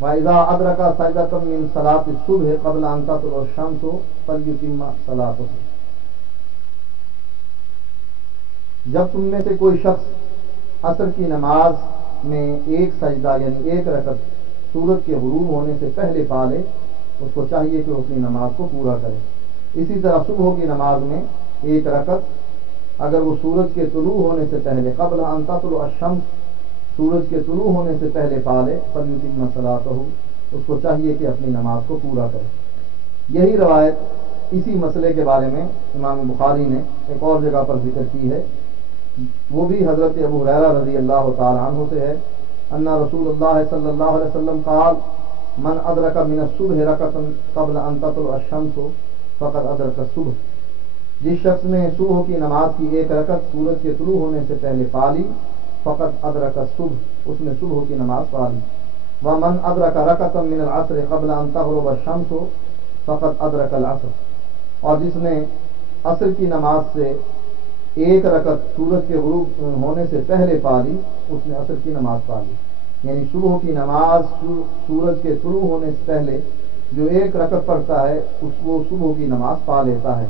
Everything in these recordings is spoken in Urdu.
وَإِذَا أَدْرَكَ سَجْدَةً مِّن صَلَاةِ الصُّبْحِ قَبْلَ أَن تَطْلُعَ الشَّمْسُ فَلْيُتِمَّ صَلَاتَهُ۔ جب تم میں سے کوئی شخص عصر کی نماز میں ایک سجدہ یعنی ایک رکعت سورج کے غروب ہونے سے پہلے پا لے، اس کو چاہیے کہ وہ اپنی نماز کو پورا کرے۔ اسی طرح صبح کی نماز میں ایک رکعت اگر وہ سورج کے طلوع ہونے سے پہلے قبل ان تطلع الشمس سورج کے طلوع ہونے سے پہلے پا لے فلیتم صلاتہ، اس کو چاہیے کہ اپنی نماز کو پورا کرے۔ یہی روایت اسی مسئلے کے بارے میں امام بخاری نے ایک اور جگہ پر ذکر کی ہے، وہ بھی حضرت ابو ہریرہ رضی اللہ تعالی عنہ سے ہے، ان رسول اللہ صلی اللہ علیہ وسلم قال من ادرک من الصبح رکعۃ قبل ان تطلع الشمس فقد ادرک الصبح، جس شخص نے صبح کی نماز کی ایک رکعت سورج کے طلوع ہونے سے پہلے پا لی فقد ادرک الصبح، اس نے صبح کی نماز پا لی۔ ومن ادرک رکعۃ من العصر قبل ان تغرب الشمس فقد ادرک العصر، اور جس نے عصر کی نماز سے ایک رکعت سورج کے غروب ہونے سے پہلے پا لی، اس نے عصر کی نماز پا لی۔ یعنی صبح کی نماز سورج کے طلوع ہونے سے پہلے جو ایک رکعت پڑھتا ہے اس کو صبح کی نماز پا لیتا ہے،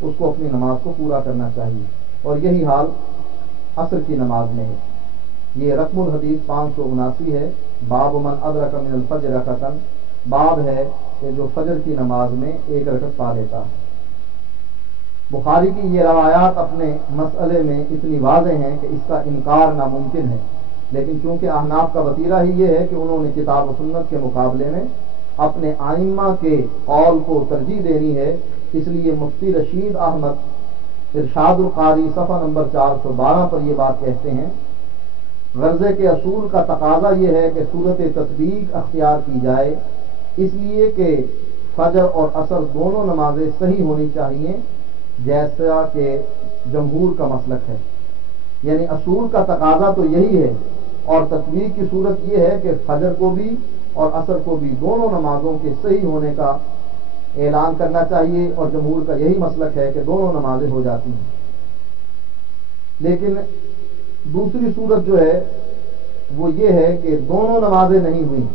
اس کو اپنی نماز کو پورا کرنا چاہیے، اور یہی حال عصر کی نماز میں ہے۔ یہ رقم الحدیث 579 ہے، باب من ادرک من الفجر رکعۃ، باب ہے کہ جو فجر کی نماز میں ایک رکعت پا لیتا ہے۔ بخاری کی یہ روایات اپنے مسئلے میں اتنی واضح ہیں کہ اس کا انکار ناممکن ہے، لیکن چونکہ احناف کا وتیرہ ہی یہ ہے کہ انہوں نے کتاب و سنت کے مقابلے میں اپنے ائمہ کے قول کو ترجیح دینی ہے، اس لیے مفتی رشید احمد ارشاد القاری صفحہ نمبر 412 پر یہ بات کہتے ہیں، غرضے کے اصول کا تقاضا یہ ہے کہ صورت تطبیق اختیار کی جائے، اس لیے کہ فجر اور عصر دونوں نمازیں صحیح ہونی چاہیے جیسا کہ جمہور کا مسلک ہے۔ یعنی اصول کا تقاضا تو یہی ہے، اور تطبیق کی صورت یہ ہے کہ فجر کو بھی اور عصر کو بھی دونوں نمازوں کے صحیح ہونے کا اعلان کرنا چاہیے، اور جمہور کا یہی مسلک ہے کہ دونوں نمازیں ہو جاتی ہیں۔ لیکن دوسری صورت جو ہے وہ یہ ہے کہ دونوں نمازیں نہیں ہوئیں،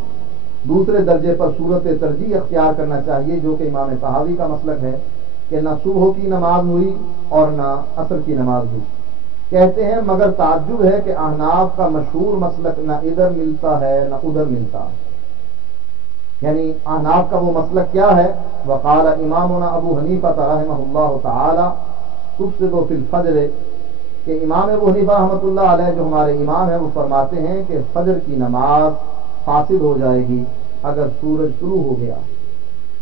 دوسرے درجے پر صورت ترجیح اختیار کرنا چاہیے، جو کہ امام طحاوی کا مسلک ہے کہ نہ صبح کی نماز ہوئی اور نہ عصر کی نماز ہوئی۔ کہتے ہیں مگر تعجب ہے کہ احناف کا مشہور مسلک نہ ادھر ملتا ہے نہ ادھر ملتا، یعنی احناف کا وہ مسلک کیا ہے؟ وقال امامنا ابو حنیفہ رحمہ اللہ تعالی تفسد فی الفجر، کہ امام ابو حنیفہ رحمۃ اللہ علیہ جو ہمارے امام ہیں وہ فرماتے ہیں کہ فجر کی نماز فاسد ہو جائے گی اگر سورج طلوع ہو گیا۔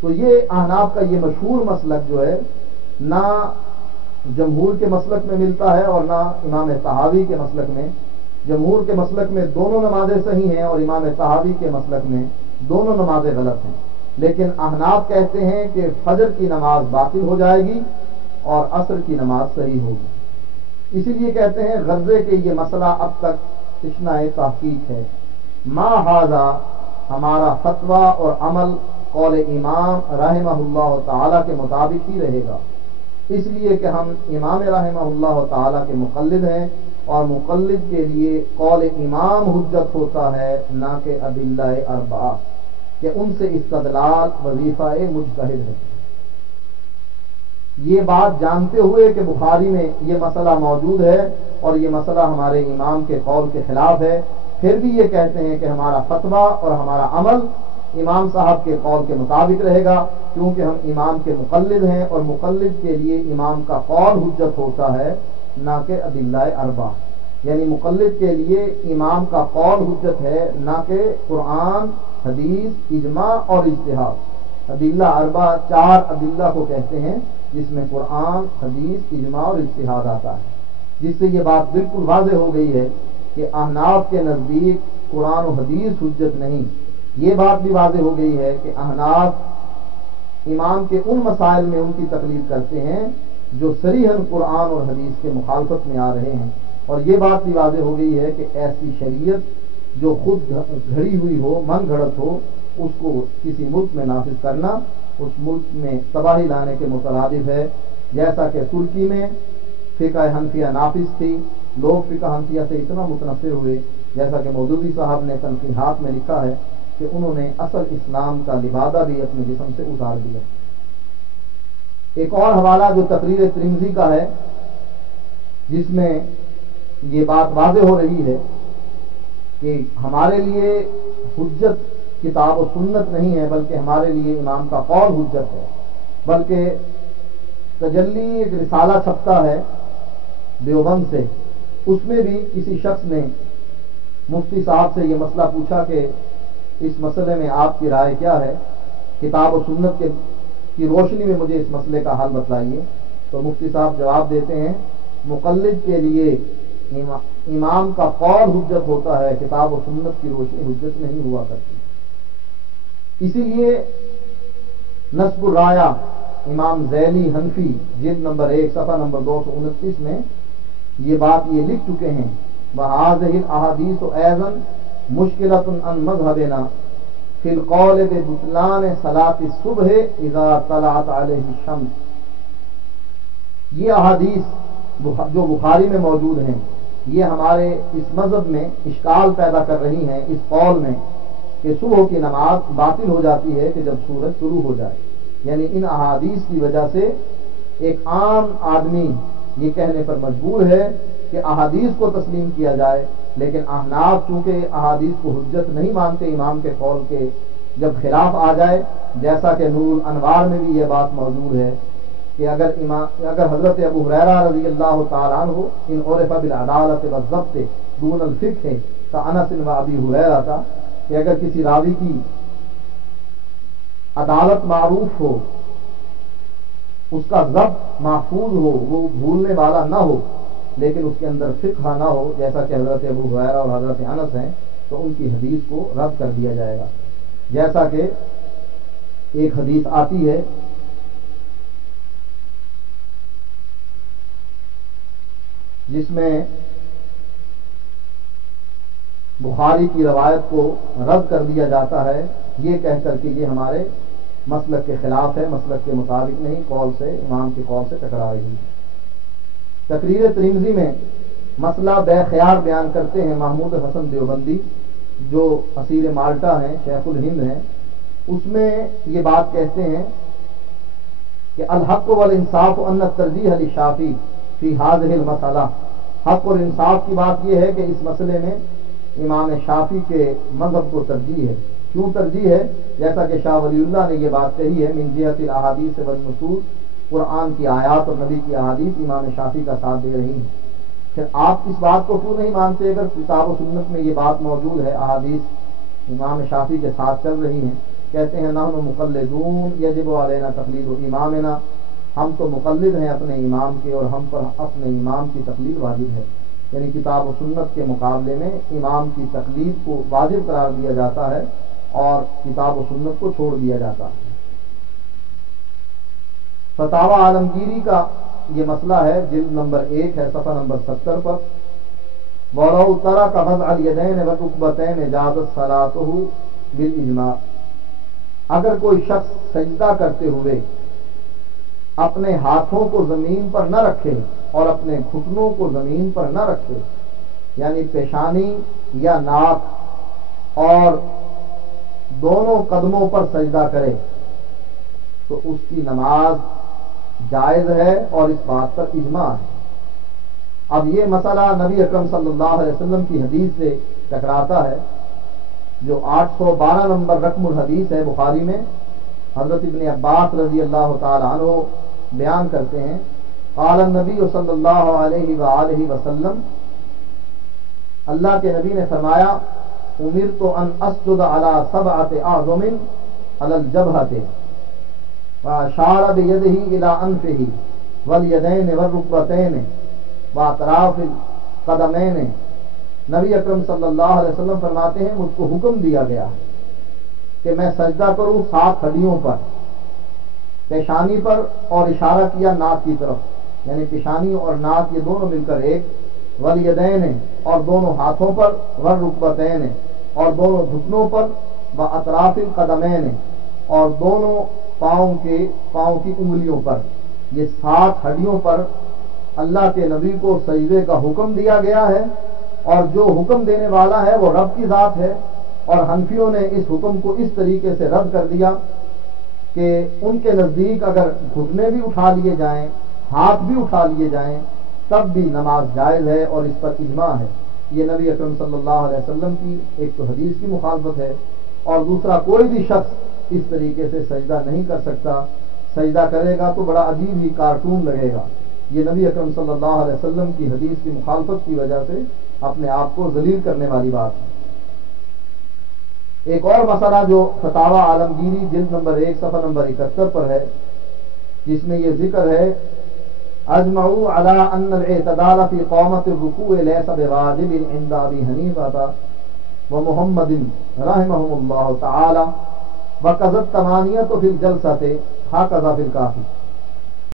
تو یہ احناف کا یہ مشہور مسلک جو ہے نہ جمہور کے مسلک میں ملتا ہے اور نہ امام طحاوی کے مسلک میں۔ جمہور کے مسلک میں دونوں نمازیں صحیح ہیں اور امام طحاوی کے مسلک میں دونوں نمازیں غلط ہیں، لیکن احناف کہتے ہیں کہ فجر کی نماز باطل ہو جائے گی اور عصر کی نماز صحیح ہوگی۔ اسی لیے کہتے ہیں غرضے کہ یہ مسئلہ اب تک تشنہ تحقیق ہے، ما ھذا ہمارا فتویٰ اور عمل قول امام رحمہ اللہ تعالی کے مطابق ہی رہے گا، اس لیے کہ ہم امام رحمہ اللہ تعالی کے مقلد ہیں، اور مقلد کے لیے قول امام حجت ہوتا ہے نہ کہ ادلہ اربعہ، کہ ان سے استدلال وظیفہ مجتہد ہے۔ یہ بات جانتے ہوئے کہ بخاری میں یہ مسئلہ موجود ہے اور یہ مسئلہ ہمارے امام کے قول کے خلاف ہے، پھر بھی یہ کہتے ہیں کہ ہمارا فتویٰ اور ہمارا عمل امام صاحب کے قول کے مطابق رہے گا، کیونکہ ہم امام کے مقلد ہیں، اور مقلد کے لیے امام کا قول حجت ہوتا ہے نہ کہ ادلہ اربعہ، یعنی مقلد کے لیے امام کا قول حجت ہے نہ کہ قرآن، حدیث، اجماع اور اجتہاد۔ ادلہ اربعہ 4 ادلہ کو کہتے ہیں جس میں قرآن، حدیث، اجماع اور اجتہاد آتا ہے، جس سے یہ بات بالکل واضح ہو گئی ہے کہ احناف کے نزدیک قرآن و حدیث حجت نہیں۔ یہ بات بھی واضح ہو گئی ہے کہ احناف امام کے ان مسائل میں ان کی تقلید کرتے ہیں جو صریحاً قرآن اور حدیث کے مخالفت میں آ رہے ہیں، اور یہ بات بھی واضح ہو گئی ہے کہ ایسی شریعت جو خود گھڑی ہوئی ہو، من گھڑت ہو، اس کو کسی ملک میں نافذ کرنا اس ملک میں تباہی لانے کے مترادف ہے، جیسا کہ ترکی میں فقہ حنفیہ نافذ تھی، لوگ فقہ حنفیہ سے اتنا متنفر ہوئے، جیسا کہ مودودی صاحب نے تنقیحات میں لکھا ہے کہ انہوں نے اصل اسلام کا لبادہ بھی اپنے جسم سے اتار دیا۔ ایک اور حوالہ جو تقریر ترمذی کا ہے، جس میں یہ بات واضح ہو رہی ہے کہ ہمارے لیے حجت کتاب و سنت نہیں ہے، بلکہ ہمارے لیے امام کا قول حجت ہے۔ بلکہ تجلی ایک رسالہ چھپتا ہے دیوبند سے، اس میں بھی کسی شخص نے مفتی صاحب سے یہ مسئلہ پوچھا کہ اس مسئلے میں آپ کی رائے کیا ہے، کتاب و سنت کی روشنی میں مجھے اس مسئلے کا حل بتلائیے۔ تو مفتی صاحب جواب دیتے ہیں، مقلد کے لیے امام کا قول حجت ہوتا ہے، کتاب و سنت کی روشنی حجت نہیں ہوا کرتی۔ اسی لیے نصب الرایہ امام ذیلی حنفی جلد نمبر 1 صفحہ نمبر 229 میں یہ بات یہ لکھ چکے ہیں، وَهَٰذِهِ الْأَحَادِيثُ أَيْضًا مُشْكِلَةٌ عَنْ مَذْهَبِنَا فِي الْقَوْلِ بِبُطْلَانِ صَلَاةِ الصُّبْحِ إِذَا طَلَعَتْ عَلَيْهِ الشَّمْسُ۔ یہ احادیث جو بخاری میں موجود ہیں، یہ ہمارے اس مذہب میں اشکال پیدا کر رہی ہیں اس قول میں کہ صبح کی نماز باطل ہو جاتی ہے کہ جب سورج طلوع ہو جائے۔ یعنی ان احادیث کی وجہ سے ایک عام آدمی یہ کہنے پر مجبور ہے کہ احادیث کو تسلیم کیا جائے، لیکن احناف چونکہ احادیث کو حجت نہیں مانتے امام کے قول کے، جب خلاف آ جائے، جیسا کہ نور الانوار میں بھی یہ بات موجود ہے کہ اگر حضرت ابو ہریرہ رضی اللہ تعالیٰ عنہ ان عرف بالعدالت والضبط دون الفقہ کانس و ابی ہریرہ تھا، کہ اگر کسی راوی کی عدالت معروف ہو، اس کا ضبط محفوظ ہو، وہ بھولنے والا نہ ہو، لیکن اس کے اندر فقہ نہ ہو، جیسا کہ حضرت ابو ہریرہ اور حضرت انس ہیں، تو ان کی حدیث کو رد کر دیا جائے گا۔ جیسا کہ ایک حدیث آتی ہے جس میں بخاری کی روایت کو رد کر دیا جاتا ہے، یہ کہہ کر کہ یہ ہمارے مسلک کے خلاف ہے، مسلک کے مطابق نہیں، قول سے امام کے قول سے ٹکرا رہی ہے۔ تقریر ترمذی میں مسئلہ بے خیار بیان کرتے ہیں محمود حسن دیوبندی، جو اسیر مالٹا ہیں، شیخ الہند ہیں، اس میں یہ بات کہتے ہیں کہ الحق والانصاف ان الترجیح للشافعی فی هذه المسئلہ، حق اور انصاف کی بات یہ ہے کہ اس مسئلے میں امام شافعی کے مذہب کو ترجیح ہے۔ کیوں ترجیح ہے؟ جیسا کہ شاہ ولی اللہ نے یہ بات کہی ہے، من جہت الاحادیث والنصوص، قرآن کی آیات اور نبی کی احادیث امام شافعی کا ساتھ دے رہی ہیں۔ پھر آپ اس بات کو کیوں نہیں مانتے اگر کتاب و سنت میں یہ بات موجود ہے، احادیث امام شافعی کے ساتھ چل رہی ہیں؟ کہتے ہیں نحن مقلدون یجب علینا تقلید امامنا، ہم تو مقلد ہیں اپنے امام کے اور ہم پر اپنے امام کی تقلید واجب ہے۔ یعنی کتاب و سنت کے مقابلے میں امام کی تقلید کو واجب قرار دیا جاتا ہے اور کتاب و سنت کو چھوڑ دیا جاتا ہے۔ فتاوی عالمگیری کا یہ مسئلہ ہے، جلد نمبر 1 ہے، صفحہ نمبر 70 پر، وَلَوْ تَرَكَ وَضْعَ الْيَدَيْنِ وَالرُّكْبَتَيْنِ جَازَتْ صَلَاتُهُ بِالْإِجْمَاعِ، اگر کوئی شخص سجدہ کرتے ہوئے اپنے ہاتھوں کو زمین پر نہ رکھے اور اپنے گھٹنوں کو زمین پر نہ رکھے، یعنی پیشانی یا ناک اور دونوں قدموں پر سجدہ کرے، تو اس کی نماز جائز ہے اور اس بات پر اجماع ہے۔ اب یہ مسئلہ نبی اکرم صلی اللہ علیہ وسلم کی حدیث سے ٹکراتا ہے، جو 812 نمبر رقم الحدیث ہے بخاری میں۔ حضرت ابن عباس رضی اللہ تعالی عنہ بیان کرتے ہیں، قال النبی صلی اللہ علیہ وآلہ وسلم، اللہ کے نبی نے فرمایا، امرت ان اسجد علی 7 اعظم علی الجبہۃ، واشار بیدہ الی انفہ والیدین والرکبتین واطراف القدمین۔ نبی اکرم صلی اللہ علیہ وسلم فرماتے ہیں، مجھ کو حکم دیا گیا کہ میں سجدہ کروں 7 ہڈیوں پر، پیشانی پر، اور اشارہ کیا ناک کی طرف، یعنی پیشانی اور ناک یہ دونوں مل کر ایک، والیدین اور دونوں ہاتھوں پر، والرکبتین اور دونوں گھٹنوں پر، واطراف القدمین اور دونوں پاؤں کی انگلیوں پر۔ یہ 7 ہڈیوں پر اللہ کے نبی کو سجدے کا حکم دیا گیا ہے، اور جو حکم دینے والا ہے وہ رب کی ذات ہے، اور حنفیوں نے اس حکم کو اس طریقے سے رد کر دیا کہ ان کے نزدیک اگر گھٹنے بھی اٹھا لیے جائیں، ہاتھ بھی اٹھا لیے جائیں، تب بھی نماز جائز ہے، اور اس پر اجماع ہے۔ یہ نبی اکرم صلی اللہ علیہ وسلم کی ایک تو حدیث کی مخالفت ہے، اور دوسرا کوئی بھی شخص اس طریقے سے سجدہ نہیں کر سکتا۔ سجدہ کرے گا تو بڑا عجیب ہی کارٹون لگے گا۔ یہ نبی اکرم صلی اللہ علیہ وسلم کی حدیث کی مخالفت کی وجہ سے اپنے آپ کو ذلیل کرنے والی بات ہے۔ ایک اور مسئلہ جو فتاوی عالمگیری جلد نمبر 1 صفحہ نمبر 71 پر ہے، جس میں یہ ذکر ہے اجمعوا على ان الاعتدال في قامة الركوع ليس بواجب عند ابي حنيفة ومحمد رحمهم الله تعالى وكذا الثمانية في الجلسة هكذا في الكافي۔